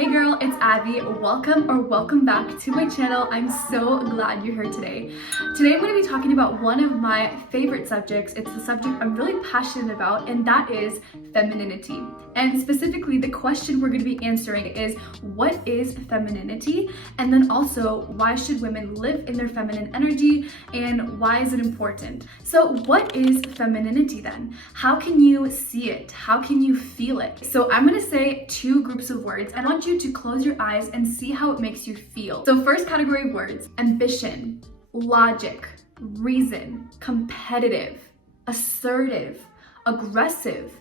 Hey girl, it's Abby. Welcome back to my channel. I'm so glad you're here today. Today I'm going to be talking about one of my favorite subjects. It's the subject I'm really passionate about, and that is femininity. And specifically, the question we're going to be answering is, what is femininity? And then also, why should women live in their feminine energy, and why is it important? So what is femininity then? How can you see it? How can you feel it? So I'm going to say two groups of words. I want you to close your eyes and see how it makes you feel. So first category of words: ambition, logic, reason, competitive, assertive, aggressive,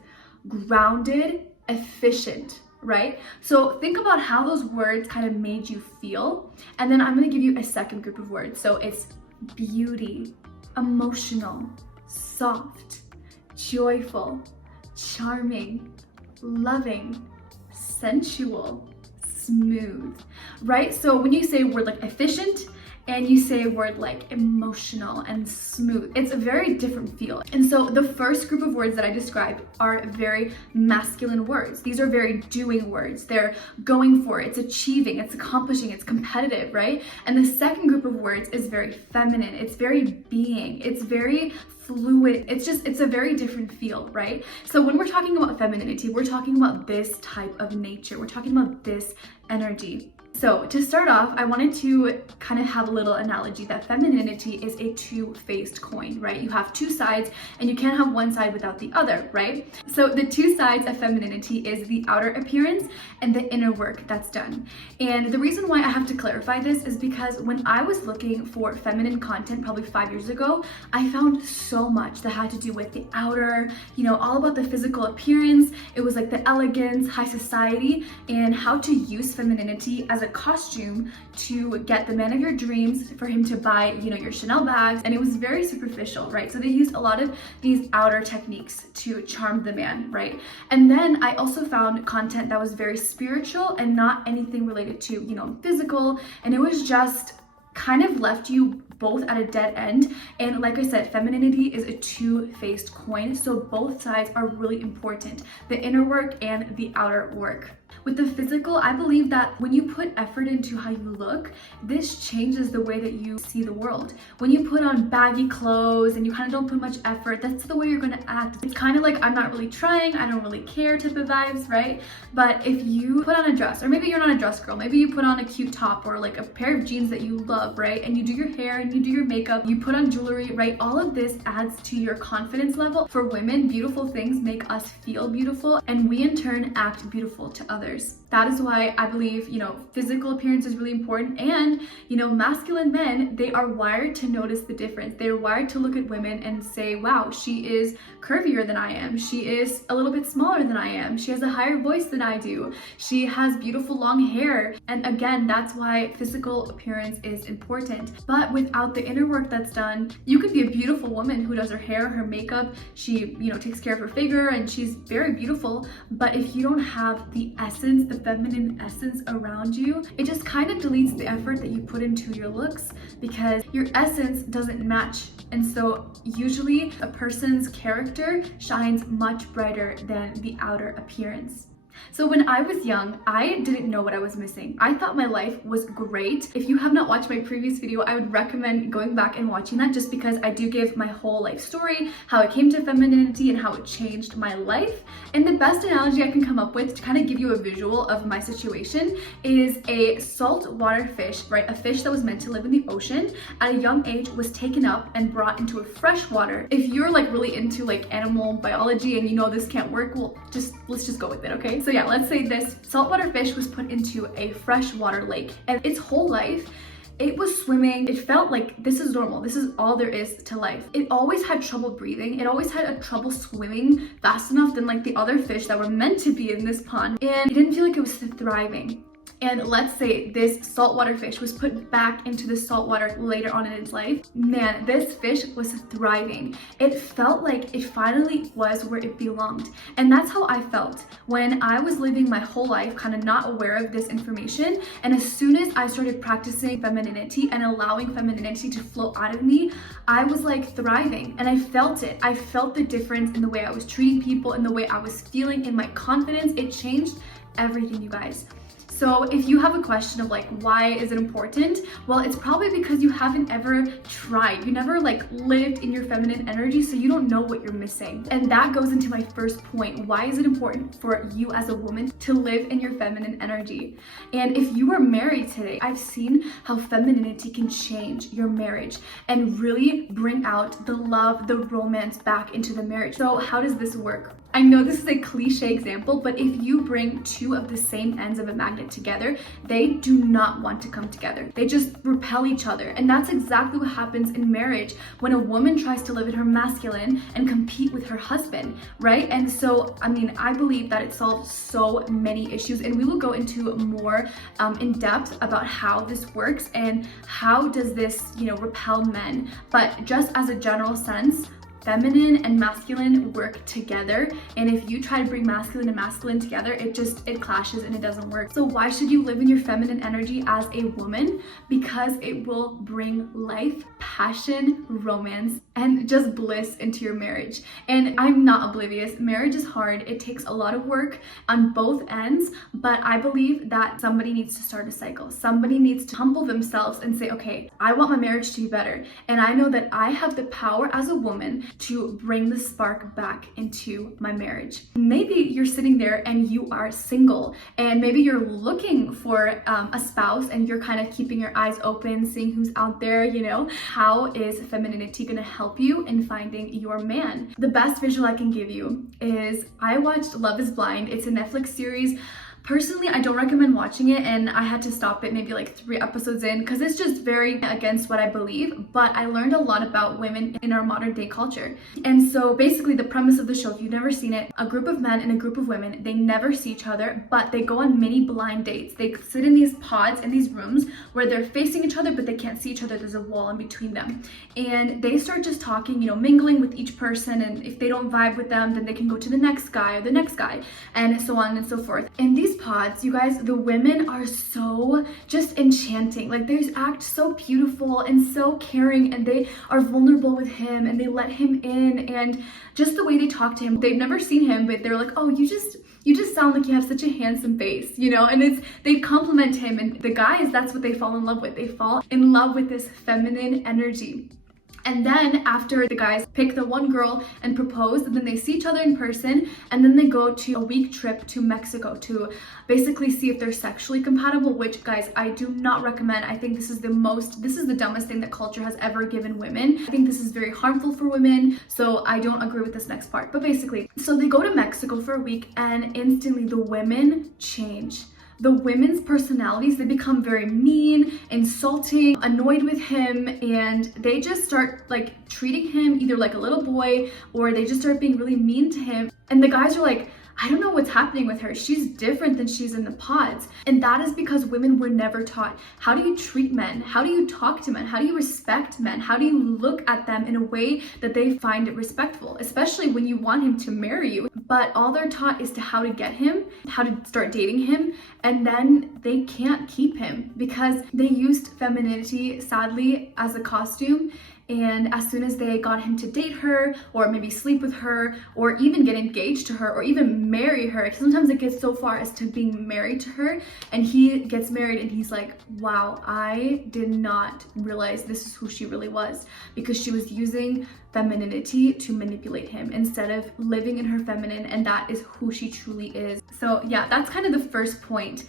grounded, efficient, right? So think about how those words kind of made you feel. And then I'm going to give you a second group of words. So it's beauty, emotional, soft, joyful, charming, loving, sensual, smooth, right? So when you say a word like efficient and you say a word like emotional and smooth, it's a very different feel. And so the first group of words that I described are very masculine words. These are very doing words. They're going for it, it's achieving, it's accomplishing, it's competitive, right? And the second group of words is very feminine. It's very being, it's very fluid. It's a very different feel, right? So when we're talking about femininity, we're talking about this type of nature. We're talking about this energy. So to start off, I wanted to kind of have a little analogy that femininity is a two-faced coin, right? You have two sides and you can't have one side without the other, right? So the two sides of femininity is the outer appearance and the inner work that's done. And the reason why I have to clarify this is because when I was looking for feminine content probably 5 years ago, I found so much that had to do with the outer, all about the physical appearance. It was like the elegance, high society, and how to use femininity as a costume to get the man of your dreams, for him to buy, your Chanel bags. And it was very superficial, right? So they used a lot of these outer techniques to charm the man, right? And then I also found content that was very spiritual and not anything related to, physical. And it was just kind of left you both at a dead end. And like I said, femininity is a two-faced coin, so both sides are really important, the inner work and the outer work. With the physical, I believe that when you put effort into how you look, this changes the way that you see the world. When you put on baggy clothes and you kind of don't put much effort, that's the way you're going to act. It's kind of like, I'm not really trying, I don't really care type of vibes, right? But if you put on a dress, or maybe you're not a dress girl, maybe you put on a cute top or like a pair of jeans that you love, right? And you do your hair and you do your makeup, you put on jewelry, right? All of this adds to your confidence level. For women, beautiful things make us feel beautiful, and we in turn act beautiful to others. That is why I believe, physical appearance is really important. And, masculine men, they are wired to notice the difference. They're wired to look at women and say, wow, she is curvier than I am. She is a little bit smaller than I am. She has a higher voice than I do. She has beautiful long hair. And again, that's why physical appearance is important. But without the inner work that's done, you could be a beautiful woman who does her hair, her makeup. She, takes care of her figure and she's very beautiful. But if you don't have the essence, the feminine essence around you, it just kind of deletes the effort that you put into your looks, because your essence doesn't match. And so usually a person's character shines much brighter than the outer appearance. So when I was young, I didn't know what I was missing. I thought my life was great. If you have not watched my previous video, I would recommend going back and watching that, just because I do give my whole life story, how I came to femininity and how it changed my life. And the best analogy I can come up with to kind of give you a visual of my situation is a saltwater fish, right? A fish that was meant to live in the ocean at a young age was taken up and brought into a freshwater. If you're like really into like animal biology and this can't work, well, let's just go with it, okay? So yeah, let's say this saltwater fish was put into a freshwater lake, and its whole life, it was swimming. It felt like this is normal. This is all there is to life. It always had trouble breathing. It always had a trouble swimming fast enough than like the other fish that were meant to be in this pond. And it didn't feel like it was thriving. And let's say this saltwater fish was put back into the saltwater later on in its life. Man, this fish was thriving. It felt like it finally was where it belonged. And that's how I felt when I was living my whole life kind of not aware of this information. And as soon as I started practicing femininity and allowing femininity to flow out of me, I was like thriving, and I felt it. I felt the difference in the way I was treating people, in the way I was feeling, in my confidence. It changed everything, you guys. So if you have a question of like, why is it important? Well, it's probably because you haven't ever tried. You never like lived in your feminine energy, so you don't know what you're missing. And that goes into my first point. Why is it important for you as a woman to live in your feminine energy? And if you are married today, I've seen how femininity can change your marriage and really bring out the love, the romance back into the marriage. So how does this work? I know this is a cliche example, but if you bring two of the same ends of a magnet together, they do not want to come together. They just repel each other. And that's exactly what happens in marriage when a woman tries to live in her masculine and compete with her husband, right? And so, I mean, I believe that it solves so many issues, and we will go into more in depth about how this works and how does this, repel men. But just as a general sense, feminine and masculine work together, and if you try to bring masculine and masculine together, it clashes and it doesn't work. So why should you live in your feminine energy as a woman? Because it will bring life, passion, romance, and just bliss into your marriage. And I'm not oblivious, marriage is hard. It takes a lot of work on both ends, but I believe that somebody needs to start a cycle. Somebody needs to humble themselves and say, okay, I want my marriage to be better, and I know that I have the power as a woman to bring the spark back into my marriage. Maybe you're sitting there and you are single, and maybe you're looking for a spouse and you're kind of keeping your eyes open, seeing who's out there, How is femininity gonna help you in finding your man? The best visual I can give you is I watched Love is Blind. It's a Netflix series. Personally, I don't recommend watching it, and I had to stop it maybe like 3 episodes in because it's just very against what I believe, but I learned a lot about women in our modern day culture. And so basically the premise of the show, if you've never seen it, a group of men and a group of women, they never see each other, but they go on mini blind dates. They sit in these pods, in these rooms where they're facing each other, but they can't see each other. There's a wall in between them. And they start just talking, mingling with each person, and if they don't vibe with them, then they can go to the next guy or the next guy, and so on and so forth. And these pods, you guys, the women are so just enchanting. Like, they act so beautiful and so caring, and they are vulnerable with him, and they let him in, and just the way they talk to him. They've never seen him, but they're like, oh, you just sound like you have such a handsome face, and they compliment him, and the guys, that's what they fall in love with. They fall in love with this feminine energy. And then after the guys pick the one girl and propose, and then they see each other in person, and then they go to a week trip to Mexico to basically see if they're sexually compatible, which, guys, I do not recommend. I think this is the dumbest thing that culture has ever given women. I think this is very harmful for women, so I don't agree with this next part. But basically, so they go to Mexico for a week, and instantly the women change. The women's personalities, they become very mean, insulting, annoyed with him, and they just start like treating him either like a little boy, or they just start being really mean to him. And the guys are like, I don't know what's happening with her. She's different than she's in the pods. And that is because women were never taught, how do you treat men? How do you talk to men? How do you respect men? How do you look at them in a way that they find it respectful, especially when you want him to marry you? But all they're taught is to how to get him, how to start dating him, and then they can't keep him because they used femininity, sadly, as a costume. And as soon as they got him to date her, or maybe sleep with her, or even get engaged to her, or even marry her, sometimes it gets so far as to being married to her, and he gets married and he's like, wow, I did not realize this is who she really was, because she was using femininity to manipulate him instead of living in her feminine, and that is who she truly is. So yeah, that's kind of the first point.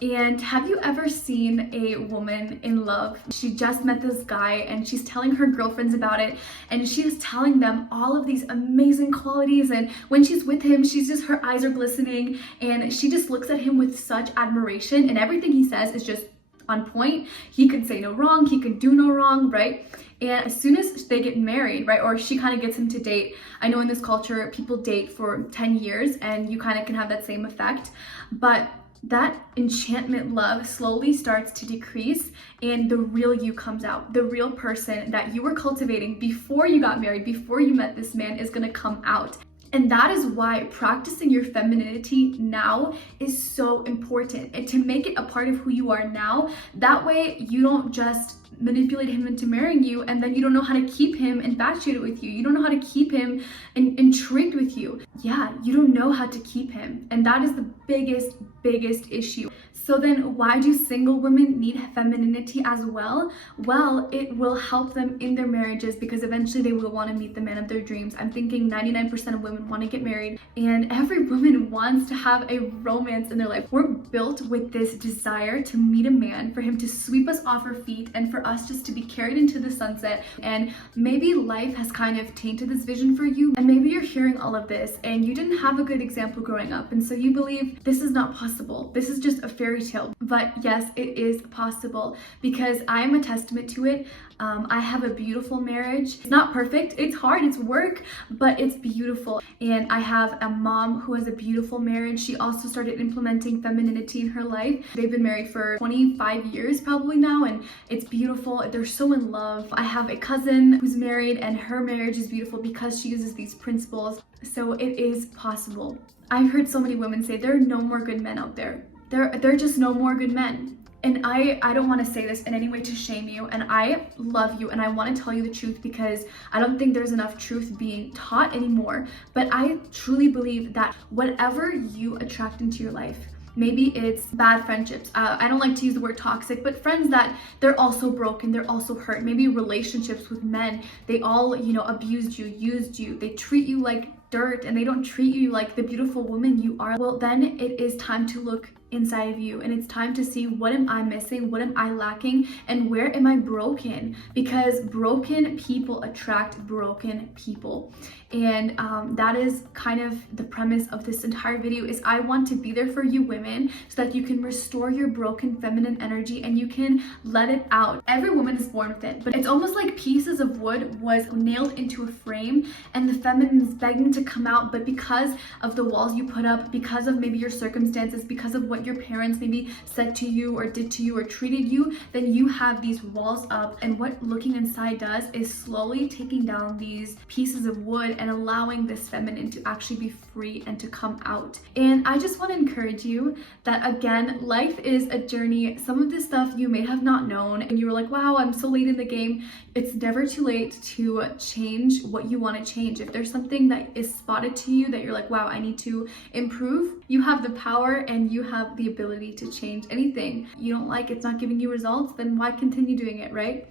And have you ever seen a woman in love? She just met this guy and she's telling her girlfriends about it, and she's telling them all of these amazing qualities, and when she's with him, her eyes are glistening, and she just looks at him with such admiration, and everything he says is just on point. He could say no wrong, he could do no wrong, right? And as soon as they get married, right, or she kind of gets him to date, I know in this culture, people date for 10 years and you kind of can have that same effect, but that enchantment love slowly starts to decrease, and the real you comes out. The real person that you were cultivating before you got married, before you met this man, is gonna come out. And that is why practicing your femininity now is so important, and to make it a part of who you are now. That way you don't just manipulate him into marrying you, and then you don't know how to keep him infatuated with you. You don't know how to keep him intrigued with you. yeah, you don't know how to keep him. And that is the biggest issue. So then why do single women need femininity as well? Well, it will help them in their marriages because eventually they will want to meet the man of their dreams. I'm thinking 99% of women want to get married, and every woman wants to have a romance in their life. We're built with this desire to meet a man, for him to sweep us off our feet and for us just to be carried into the sunset. And maybe life has kind of tainted this vision for you, and maybe you're hearing all of this and you didn't have a good example growing up, and so you believe this is not possible. This is just a fairy tale. But yes, it is possible because I am a testament to it. I have a beautiful marriage. It's not perfect, it's hard, it's work, but it's beautiful. And I have a mom who has a beautiful marriage. She also started implementing femininity in her life. They've been married for 25 years probably now, and it's beautiful. They're so in love. I have a cousin who's married, and her marriage is beautiful because she uses these principles. So it is possible. I've heard so many women say there are no more good men out there. There are just no more good men. And I don't want to say this in any way to shame you, and I love you and I want to tell you the truth because I don't think there's enough truth being taught anymore. But I truly believe that whatever you attract into your life, maybe it's bad friendships. I don't like to use the word toxic, but friends that they're also broken, they're also hurt. Maybe relationships with men, they all, abused you, used you, they treat you like dirt and they don't treat you like the beautiful woman you are. Well, then it is time to look inside of you, and it's time to see, what am I missing, what am I lacking, and where am I broken? Because broken people attract broken people. And that is kind of the premise of this entire video, is I want to be there for you women so that you can restore your broken feminine energy and you can let it out. Every woman is born with it, but it's almost like pieces of wood was nailed into a frame and the feminine is begging to come out, but because of the walls you put up, because of maybe your circumstances, because of what your parents maybe said to you or did to you or treated you, then you have these walls up. And what looking inside does is slowly taking down these pieces of wood and allowing this feminine to actually be free and to come out. And I just want to encourage you that, again, life is a journey. Some of this stuff you may have not known and you were like, wow, I'm so late in the game. It's never too late to change what you want to change. If there's something that is spotted to you that you're like, wow, I need to improve, you have the power and you have the ability to change anything. You don't like it's not giving you results, then why continue doing it, right?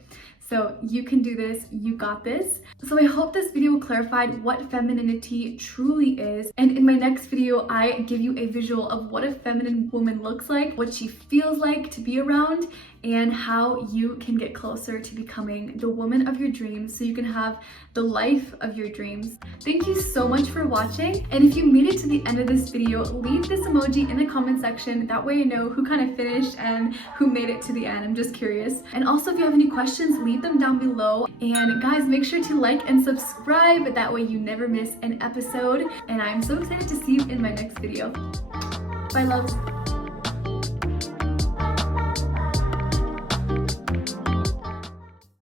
So you can do this, you got this. So I hope this video clarified what femininity truly is. And in my next video, I give you a visual of what a feminine woman looks like, what she feels like to be around, and how you can get closer to becoming the woman of your dreams so you can have the life of your dreams. Thank you so much for watching. And if you made it to the end of this video, leave this emoji in the comment section. That way I know who kind of finished and who made it to the end. I'm just curious. And also, if you have any questions, leave them down below. And guys, make sure to like and subscribe. That way you never miss an episode. And I'm so excited to see you in my next video. Bye, loves.